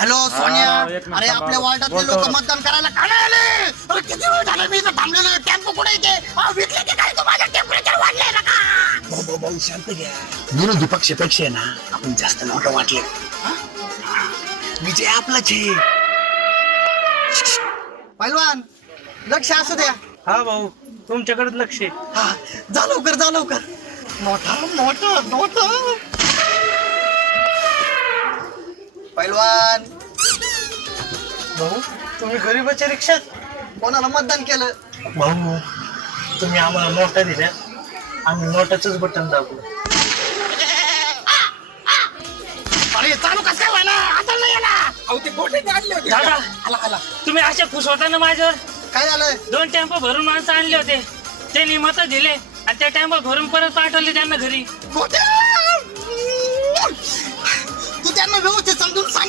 Hello Sonia, अरे आपल्या वॉर्डातले लोक मतदान करायला का नाही आले? अरे किती वेळ झाला मी इथं थांबलेलो. टेम्पो कुठे येते? विकले की काय? तू माझं टेम्परेचर वाढलंय ना का? भाऊ शांत घ्या. विरोधी पक्षापेक्षा आहे ना आपण जास्त नोट वाटले. विजय आपलाच आहे. पैलवान लक्ष असू द्या. हा भाऊ तुमच्याकडेच लक्ष आहे. हा, जा लवकर जा लवकर. मोठा मोठा मोठा पैलवान. भाऊ तुम्ही गरीबाच्या रिक्षात कोणाला मतदान केलं? भाऊ तुम्ही आम्हाला नोटा दिल्या, आम्ही नोटाचंच बटन दाबलं. अरे चालू कसं काय व्हायला? आता नाही याला. अहो ते मोठे आणले होते. दादा आला आला. तुम्ही अशा खुश होता ना माझ्यावर. काय झालं? 2 टेम्पो भरून माणसं आणले होते, त्यांनी मत दिले आणि त्या टेम्पो भरून परत पाठवले त्यांना घरी. मोठ्या! तू त्यांना व्यवस्थित समजून सांगितलं